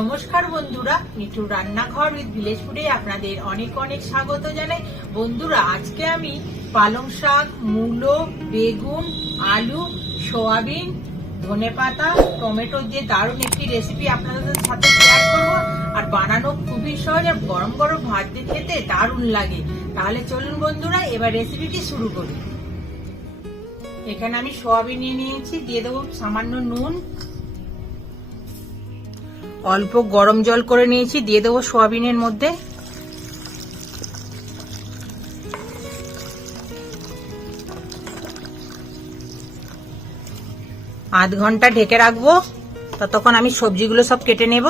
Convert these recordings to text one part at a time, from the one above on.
নমস্কার বন্ধুরা, মিঠুর রান্নাঘর উইথ ভিলেজ ফুডে আপনাদের অনেক অনেক স্বাগত জানাই। বন্ধুরা, আজকে আমি পালং শাক, মূলো, বেগুন, আলু, সয়াবিন, ধনেপাতা, টমেটোর যে দারুণ একটি রেসিপি আপনাদের সাথে শেয়ার করবো। আর বানানো খুবই সহজ, আর গরম গরম ভাত দিয়ে খেতে দারুণ লাগে। তাহলে চলুন বন্ধুরা, এবার রেসিপিটি শুরু করি। এখানে আমি সয়াবিন নিয়ে নিয়েছি, দিয়ে দেবো সামান্য নুন, অল্প গরম জল করে নিয়েছি, দিয়ে দেবো সয়াবিনের মধ্যে। আধ ঘন্টা ঢেকে রাখবো, ততক্ষণ আমি সবজিগুলো সব কেটে নেব।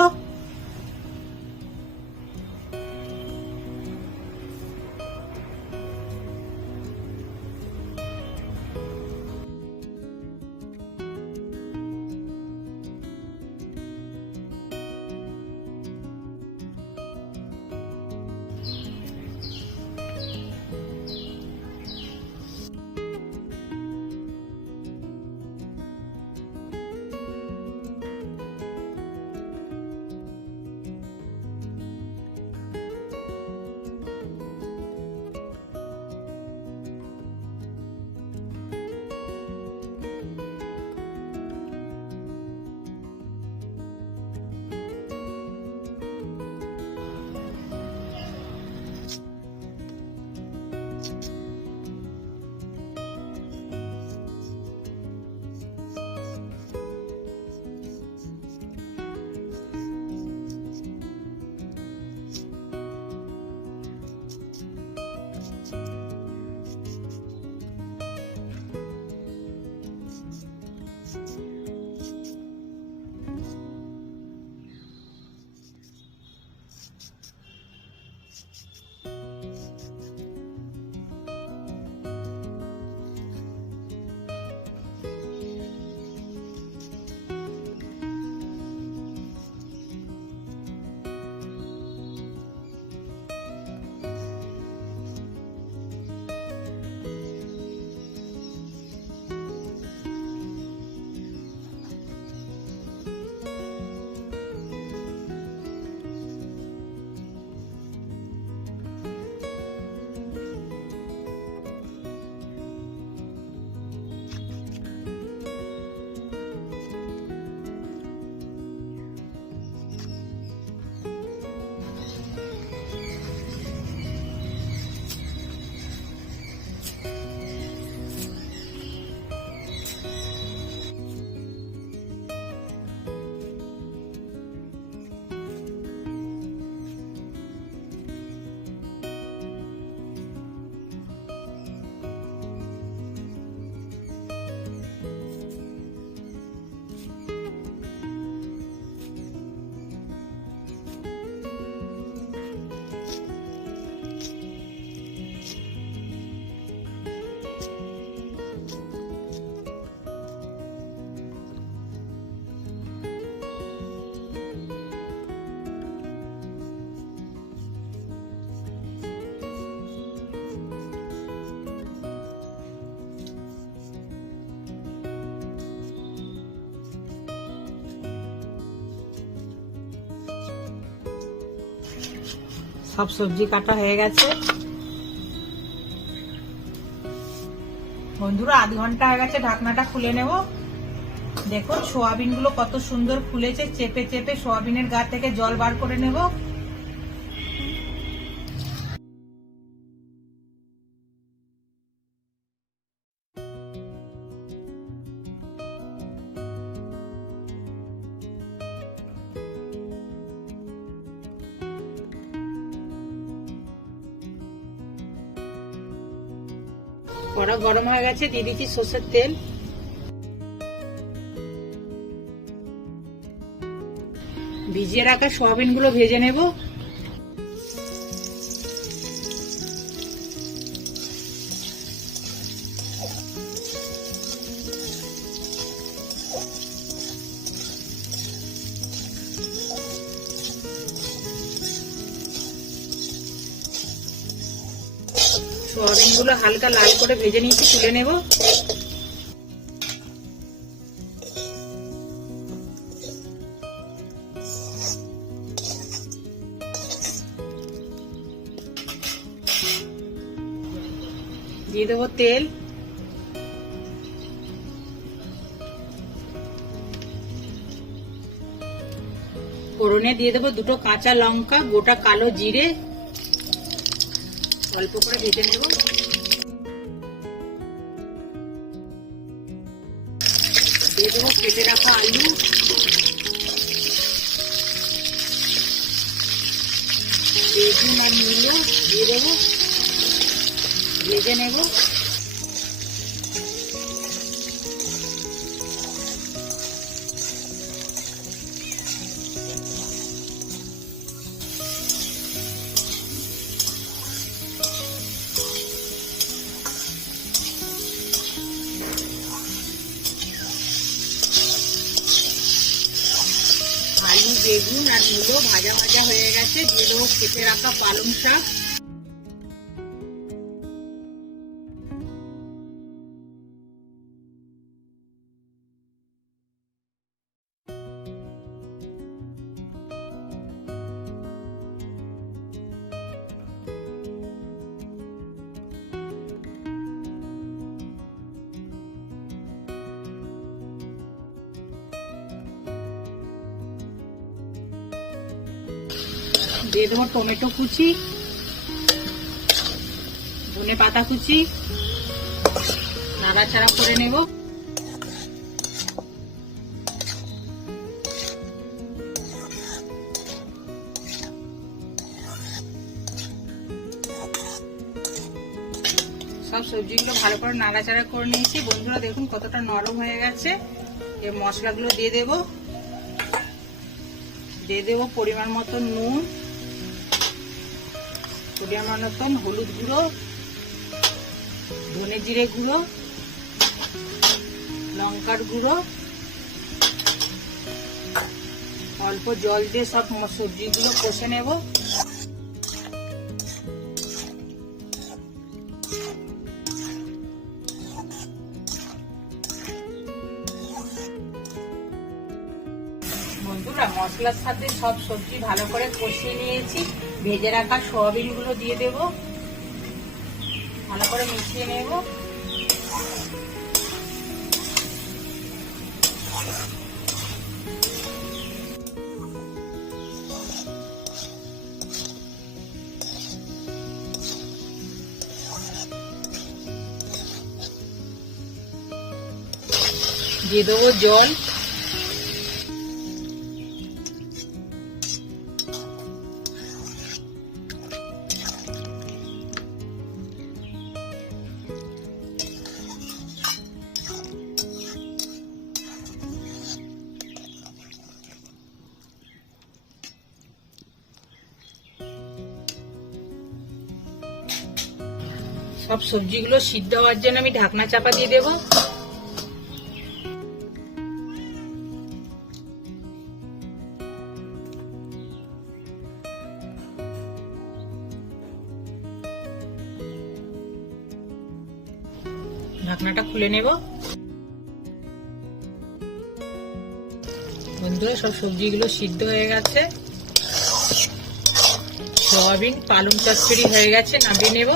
সব সবজি কাটা হয়ে গেছে বন্ধুরা। আধ ঘন্টা হয়ে গেছে, ঢাকনাটা খুলে নেব। দেখুন সয়াবিন গুলো কত সুন্দর ফুলেছে। চেপে চেপে সয়াবিনের গা থেকে জল বার করে নেব। কড়া গরম হয়ে গেছে, দিয়ে দিচ্ছি সরষের তেল। ভিজিয়ে রাখা সয়াবিন গুলো ভেজে নেব। সয়াবিন গুলো হালকা লাল করে ভেজে নিয়েছি, তুলে নেব। দিয়ে দেবো তেল, ফোড়নে দিয়ে দেবো দুটো কাঁচা লঙ্কা, গোটা কালো জিরে, অল্প করে ভেজে নেব। দিয়ে দেবো কেটে রাখা আলু, বেগুন আর মূলো দিয়ে দেবো, ভেজে নেব। আলু, বেগুন আর মূলো ভাজা ভাজা হয়ে গেছে, দিয়ে দেবো কেটে রাখা পালং শাক। দিয়ে দেবো টমেটো কুচি, ধনে পাতা কুচি, নাড়াচাড়া করে নেব। সব সবজিগুলো ভালো করে নাড়াচাড়া করে নিয়েছি। বন্ধুরা দেখুন কতটা নরম হয়ে গেছে। এই মশলাগুলো দিয়ে দেবো। দিয়ে দেবো পরিমাণ মতো নুন, পরিমাণ মতো হলুদ গুঁড়ো, ধনে জিরে গুঁড়ো, লঙ্কার গুঁড়ো, অল্প জল দিয়ে সব সবজিগুলো কষে নেব। বন্ধুরা মশলার সাথে সব সবজি ভালো করে কষিয়ে নিয়েছি। ভেজে রাখা সয়াবিন গুলো দিয়ে দেব, ভালো করে মিশিয়ে নেব। দিয়ে দেবো জল, সব সবজিগুলো সিদ্ধ হওয়ার জন্য আমি ঢাকনা চাপা দিয়ে দেব। ঢাকনাটা খুলে নেব। বন্ধুরা সব সবজিগুলো সিদ্ধ হয়ে গেছে, সয়াবিন পালং চচ্চড়ি হয়ে গেছে, নামিয়ে নেব।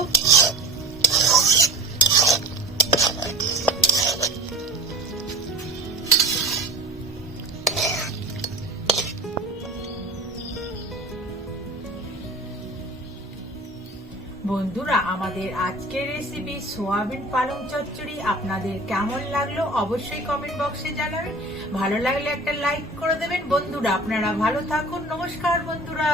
বন্ধুরা আমাদের আজকের রেসিপি সোয়াবিন পালং চচ্চড়ি আপনাদের কেমন লাগলো অবশ্যই কমেন্ট বক্সে জানাবেন। ভালো লাগলে একটা লাইক করে দেবেন। বন্ধুরা আপনারা ভালো থাকুন। নমস্কার বন্ধুরা।